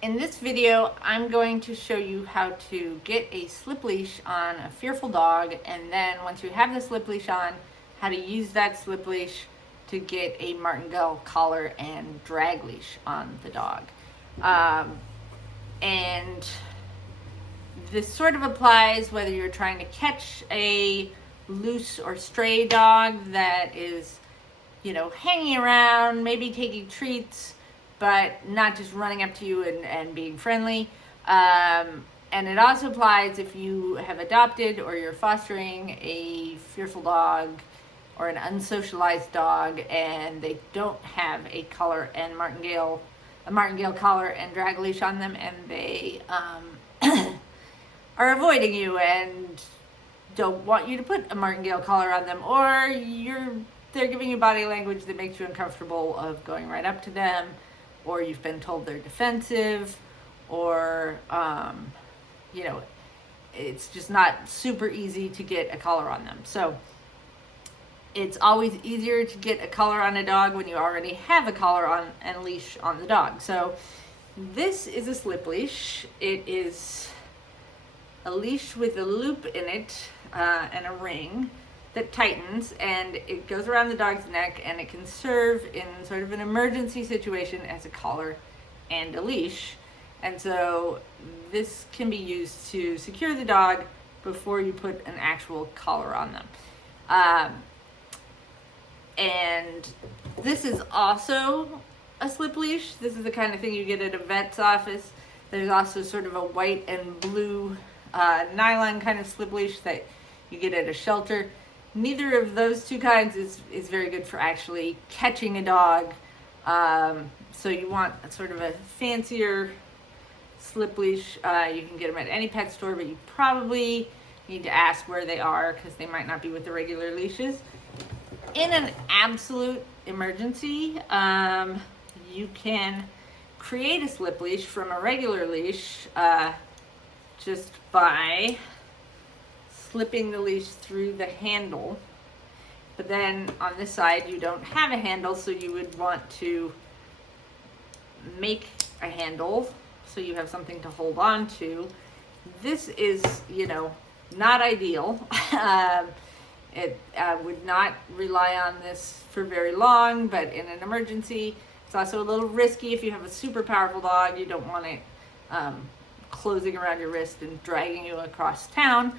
In this video, I'm going to show you how to get a slip leash on a fearful dog, and then once you have the slip leash on, how to use that slip leash to get a martingale collar and drag leash on the dog. And this sort of applies whether you're trying to catch a loose or stray dog that is, hanging around, maybe taking treats, but not just running up to you and being friendly. And it also applies if you have adopted or you're fostering a fearful dog or an unsocialized dog and they don't have a collar and martingale collar and drag leash on them, and they are avoiding you and don't want you to put a martingale collar on them, or they're giving you body language that makes you uncomfortable of going right up to them, or you've been told they're defensive, or it's just not super easy to get a collar on them. So it's always easier to get a collar on a dog when you already have a collar on and leash on the dog. So this is a slip leash. It is a leash with a loop in it and a ring that tightens, and it goes around the dog's neck, and it can serve in sort of an emergency situation as a collar and a leash. And so this can be used to secure the dog before you put an actual collar on them. And this is also a slip leash. This is the kind of thing you get at a vet's office. There's also sort of a white and blue nylon kind of slip leash that you get at a shelter. Neither of those two kinds is very good for actually catching a dog. So you want a sort of a fancier slip leash. You can get them at any pet store, but you probably need to ask where they are because they might not be with the regular leashes. In an absolute emergency, you can create a slip leash from a regular leash just by slipping the leash through the handle. But then on this side you don't have a handle, so you would want to make a handle so you have something to hold on to. This is, not ideal. I would not rely on this for very long, but in an emergency, it's also a little risky. If you have a super powerful dog, you don't want it closing around your wrist and dragging you across town.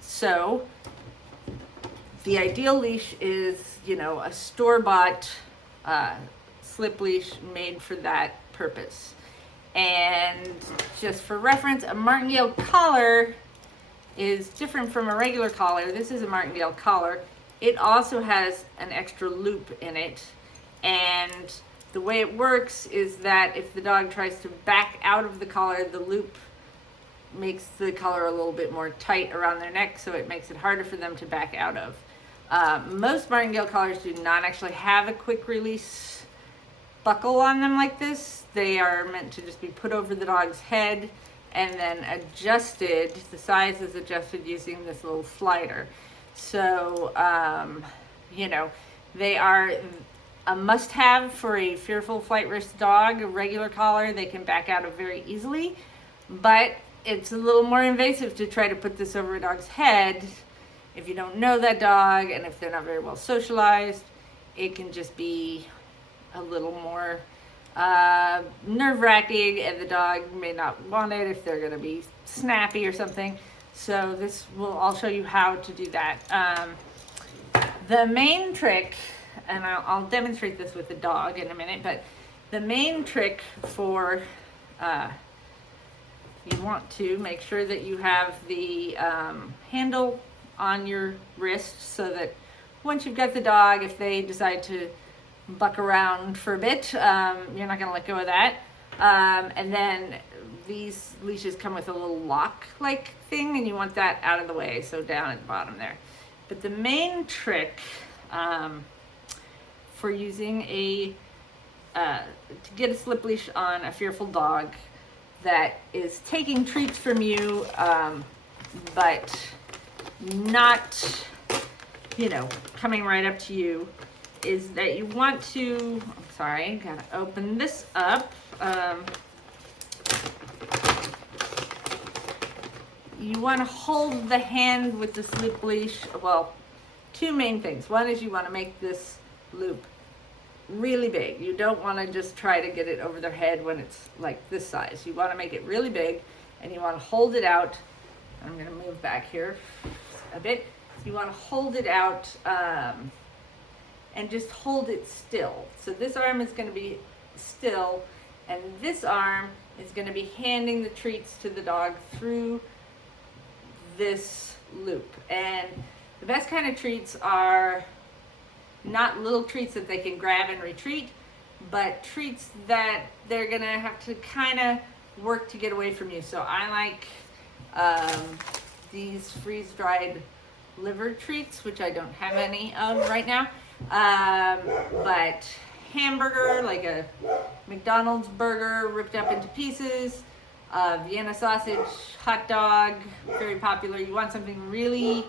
So the ideal leash is, a store-bought slip leash made for that purpose. And just for reference, a martingale collar is different from a regular collar. This is a martingale collar. It also has an extra loop in it, and the way it works is that if the dog tries to back out of the collar, the loop makes the collar a little bit more tight around their neck, so it makes it harder for them to back out of. Most martingale collars do not actually have a quick release buckle on them like this. They are meant to just be put over the dog's head and then adjusted. The size is adjusted using this little slider. So, they are a must-have for a fearful flight risk dog. A regular collar they can back out of very easily, but it's a little more invasive to try to put this over a dog's head. If you don't know that dog and if they're not very well socialized, it can just be a little more nerve-wracking, and the dog may not want it if they're going to be snappy or something. So I'll show you how to do that. The main trick, and I'll demonstrate this with the dog in a minute, but the main trick for you want to make sure that you have the handle on your wrist, so that once you've got the dog, if they decide to buck around for a bit, you're not going to let go of that. And then these leashes come with a little lock-like thing, and you want that out of the way, so down at the bottom there. But the main trick for using to get a slip leash on a fearful dog that is taking treats from you, but not, coming right up to you, is that you want to, I'm sorry, gotta open this up. you want to hold the hand with the slip leash. Well, two main things. One is you want to make this loop really big. You don't want to just try to get it over their head when it's like this size. You want to make it really big, and you want to hold it out. I'm going to move back here a bit. You want to hold it out and just hold it still. So this arm is going to be still, and this arm is going to be handing the treats to the dog through this loop. And the best kind of treats are not little treats that they can grab and retreat, but treats that they're going to have to kind of work to get away from you. So I like these freeze-dried liver treats, which I don't have any of right now. But hamburger, like a McDonald's burger ripped up into pieces, Vienna sausage, hot dog, very popular. You want something really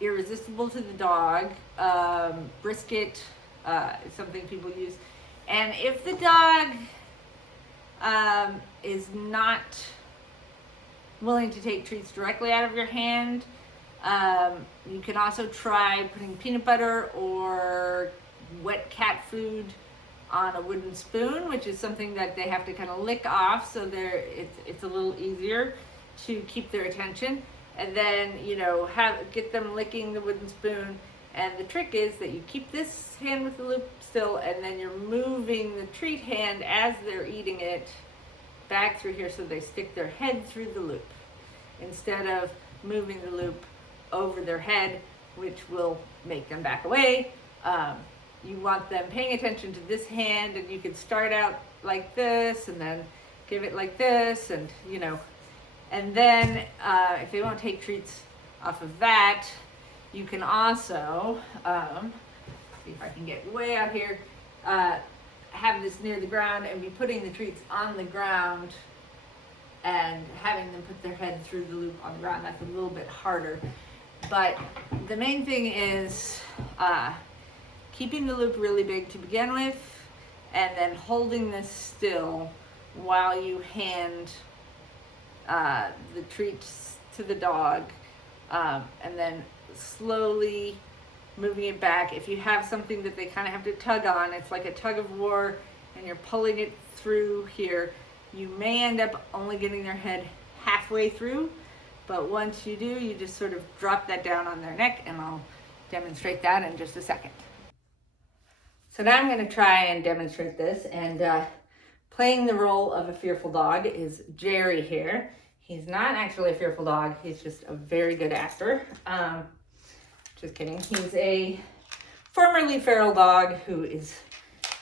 irresistible to the dog. Brisket is something people use. And if the dog is not willing to take treats directly out of your hand, you can also try putting peanut butter or wet cat food on a wooden spoon, which is something that they have to kind of lick off, so it's a little easier to keep their attention. And then, you know, get them licking the wooden spoon. And the trick is that you keep this hand with the loop still, and then you're moving the treat hand as they're eating it back through here so they stick their head through the loop instead of moving the loop over their head, which will make them back away. You want them paying attention to this hand, and you could start out like this and then give it like this, and you know, and then if they won't take treats off of that, you can also see if I can get way out here, have this near the ground and be putting the treats on the ground and having them put their head through the loop on the ground. That's a little bit harder, but the main thing is keeping the loop really big to begin with, and then holding this still while you hand the treats to the dog, and then slowly moving it back. If you have something that they kind of have to tug on, it's like a tug of war, and you're pulling it through here, you may end up only getting their head halfway through, but once you do, you just sort of drop that down on their neck, and I'll demonstrate that in just a second. So now I'm going to try and demonstrate this, and playing the role of a fearful dog is Jerry here. He's not actually a fearful dog, he's just a very good actor. Just kidding. He's a formerly feral dog who is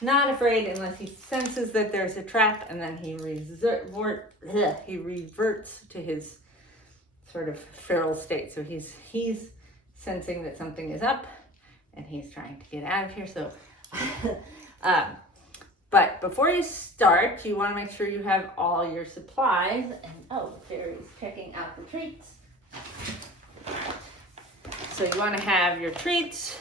not afraid unless he senses that there's a trap, and then he reverts to his sort of feral state. So he's sensing that something is up, and he's trying to get out of here. So, but before you start, you want to make sure you have all your supplies. And oh, Jerry's checking out the treats. So you want to have your treats.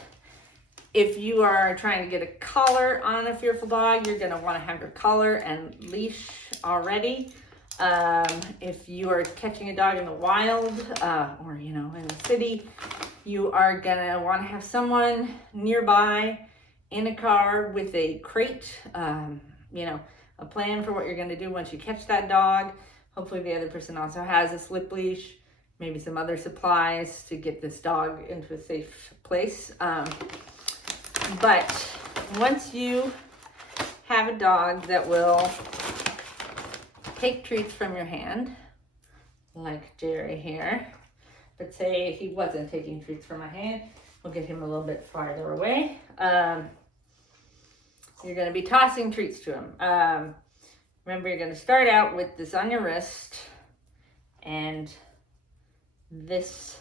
If you are trying to get a collar on a fearful dog, you're going to want to have your collar and leash already. If you are catching a dog in the wild, or you know, in the city, you are going to want to have someone nearby in a car with a crate, you know, a plan for what you're going to do once you catch that dog. Hopefully the other person also has a slip leash, maybe some other supplies to get this dog into a safe place. But once you have a dog that will take treats from your hand, like Jerry here, but say he wasn't taking treats from my hand, we'll get him a little bit farther away. You're going to be tossing treats to him. Remember, you're going to start out with this on your wrist and this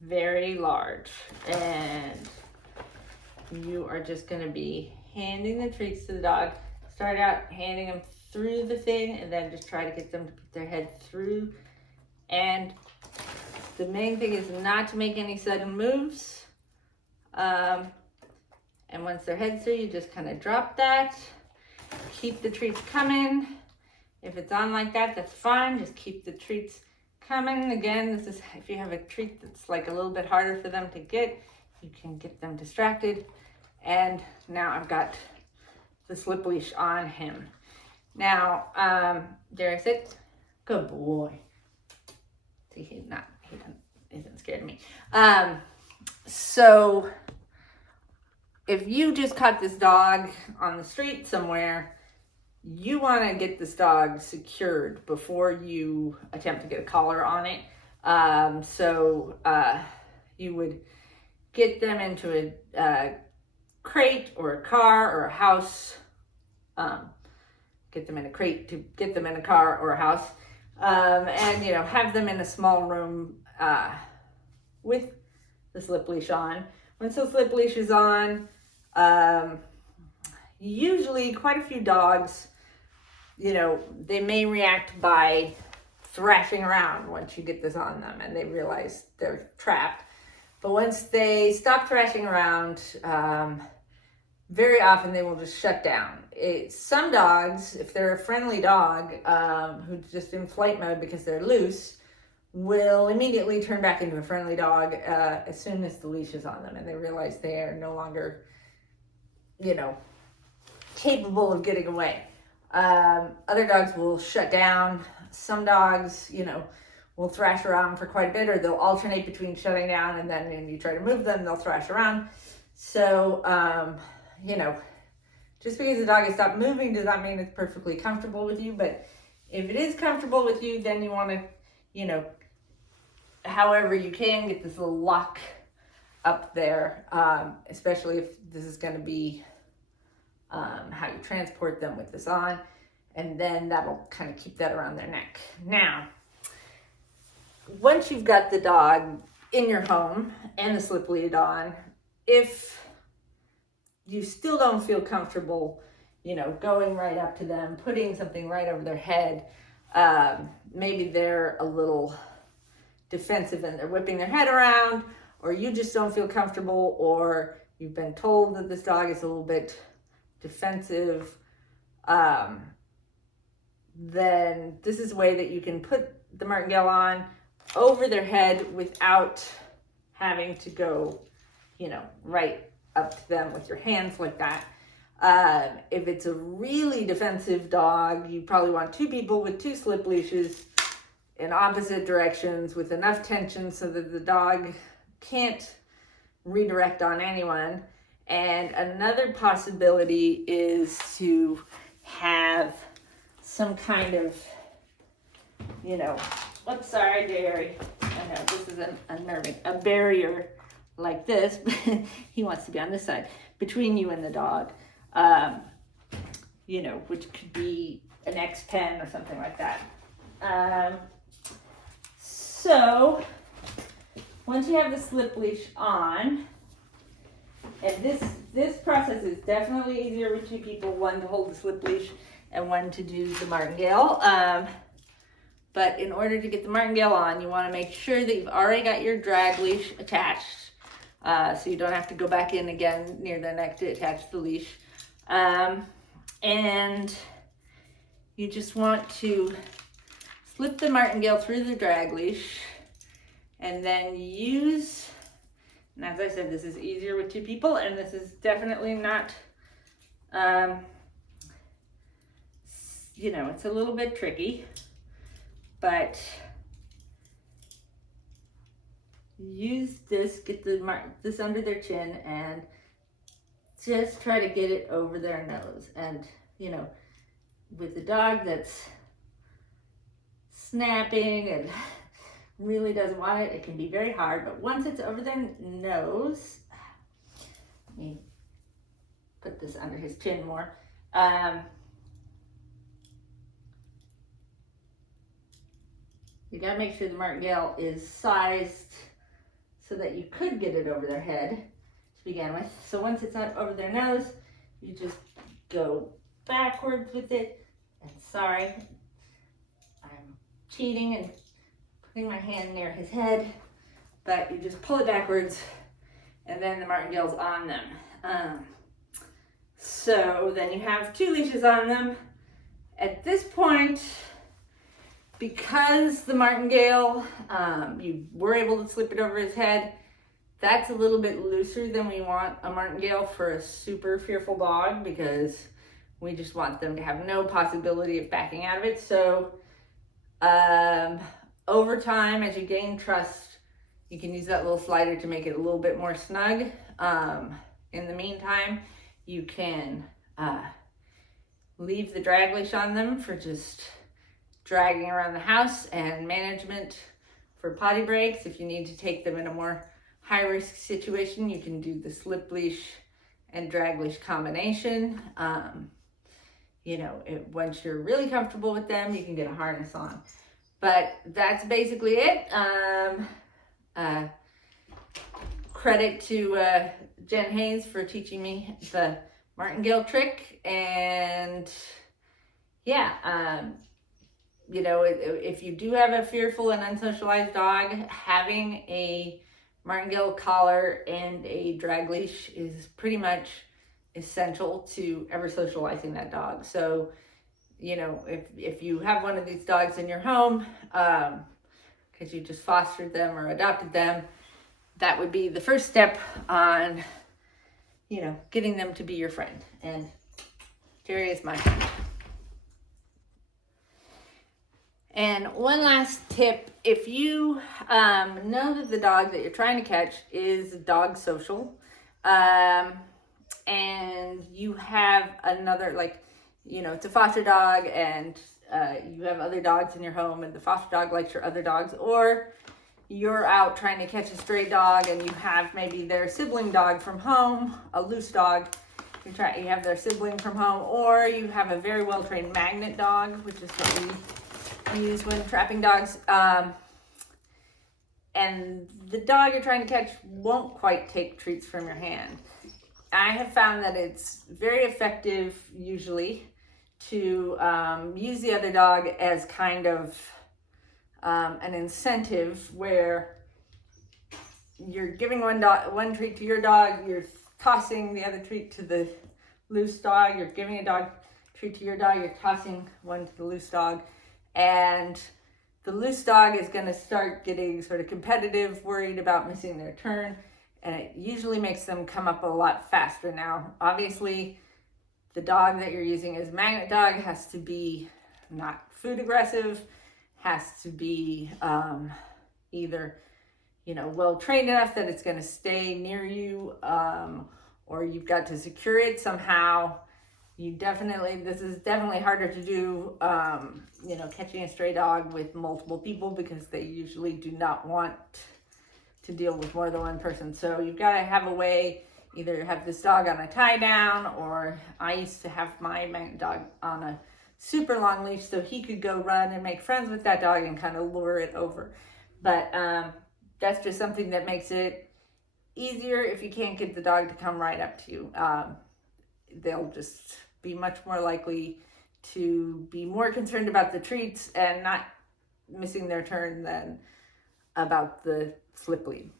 very large, and you are just going to be handing the treats to the dog. Start out handing them through the thing, and then just try to get them to put their head through. And the main thing is not to make any sudden moves. And once their head's through, you just kind of drop that. Keep the treats coming. If it's on like that, that's fine. Just keep the treats come in again. This is if you have a treat that's like a little bit harder for them to get, you can get them distracted. And now I've got the slip leash on him. Now, dare I sit? Good boy. See, he isn't scared of me. So if you just caught this dog on the street somewhere, you want to get this dog secured before you attempt to get a collar on it. So you would get them into a crate or a car or a house. Get them in a crate to get them in a car or a house. And have them in a small room with the slip leash on. Once the slip leash is on, usually quite a few dogs, they may react by thrashing around once you get this on them and they realize they're trapped. But once they stop thrashing around, very often they will just shut down. Some dogs, if they're a friendly dog who's just in flight mode because they're loose, will immediately turn back into a friendly dog as soon as the leash is on them and they realize they are no longer, capable of getting away. Other dogs will shut down. Some dogs, will thrash around for quite a bit, or they'll alternate between shutting down and then when you try to move them, they'll thrash around. So, just because the dog has stopped moving does not mean it's perfectly comfortable with you. But if it is comfortable with you, then you want to, however you can get this little lock up there, especially if this is going to be how you transport them with this on. And then that'll kind of keep that around their neck. Now, once you've got the dog in your home and the slip lead on, if you still don't feel comfortable, going right up to them, putting something right over their head, maybe they're a little defensive and they're whipping their head around, or you just don't feel comfortable, or you've been told that this dog is a little bit defensive, then this is a way that you can put the Martingale on over their head without having to go, right up to them with your hands like that. If it's a really defensive dog, you probably want two people with two slip leashes in opposite directions with enough tension so that the dog can't redirect on anyone. And another possibility is to have some kind of, oops, sorry, Jerry. I know this is unnerving. A barrier like this, but he wants to be on this side, between you and the dog, which could be an X-pen or something like that. So once you have the slip leash on, and this process is definitely easier with two people, one to hold the slip leash and one to do the Martingale. But in order to get the Martingale on, you want to make sure that you've already got your drag leash attached, so you don't have to go back in again near the neck to attach the leash. And you just want to slip the Martingale through the drag leash and then use, and as I said, this is easier with two people, and this is definitely not, it's a little bit tricky, but use this, get this under their chin and just try to get it over their nose. And, with the dog that's snapping and really doesn't want it, it can be very hard, but once it's over their nose, let me put this under his chin more. You gotta make sure the Martingale is sized so that you could get it over their head to begin with. So once it's not over their nose, you just go backwards with it. And sorry, I'm cheating and putting my hand near his head, but you just pull it backwards and then the Martingale's on them. So then you have two leashes on them. At this point, Because the Martingale, you were able to slip it over his head, that's a little bit looser than we want a Martingale for a super fearful dog, because we just want them to have no possibility of backing out of it. So over time, as you gain trust, you can use that little slider to make it a little bit more snug. In the meantime, you can leave the drag leash on them for just dragging around the house and management for potty breaks. If you need to take them in a more high risk situation, you can do the slip leash and drag leash combination. Once you're really comfortable with them, you can get a harness on. But that's basically it. Credit to Jen Hayes for teaching me the Martingale trick. And if you do have a fearful and unsocialized dog, having a Martingale collar and a drag leash is pretty much essential to ever socializing that dog. So, if you have one of these dogs in your home, because you just fostered them or adopted them, that would be the first step on, getting them to be your friend. And Jerry is my friend. And one last tip, if you know that the dog that you're trying to catch is dog social, and you have another, it's a foster dog, and you have other dogs in your home, and the foster dog likes your other dogs, or you're out trying to catch a stray dog and you have maybe their sibling dog from home, a loose dog, you have their sibling from home, or you have a very well-trained magnet dog, which is what we use when trapping dogs, and the dog you're trying to catch won't quite take treats from your hand. I have found that it's very effective usually to use the other dog as kind of an incentive, where you're giving one treat to your dog, you're tossing the other treat to the loose dog, you're giving a treat to your dog, you're tossing one to the loose dog, and the loose dog is going to start getting sort of competitive, worried about missing their turn, and it usually makes them come up a lot faster. Now, obviously, the dog that you're using as a magnet dog has to be not food aggressive, has to be either, well trained enough that it's going to stay near you, or you've got to secure it somehow. This is definitely harder to do, catching a stray dog with multiple people, because they usually do not want to deal with more than one person. So you've got to have a way, either have this dog on a tie down, or I used to have my magnet dog on a super long leash so he could go run and make friends with that dog and kind of lure it over. But that's just something that makes it easier if you can't get the dog to come right up to you. They'll just be much more likely to be more concerned about the treats and not missing their turn than about the slip lead.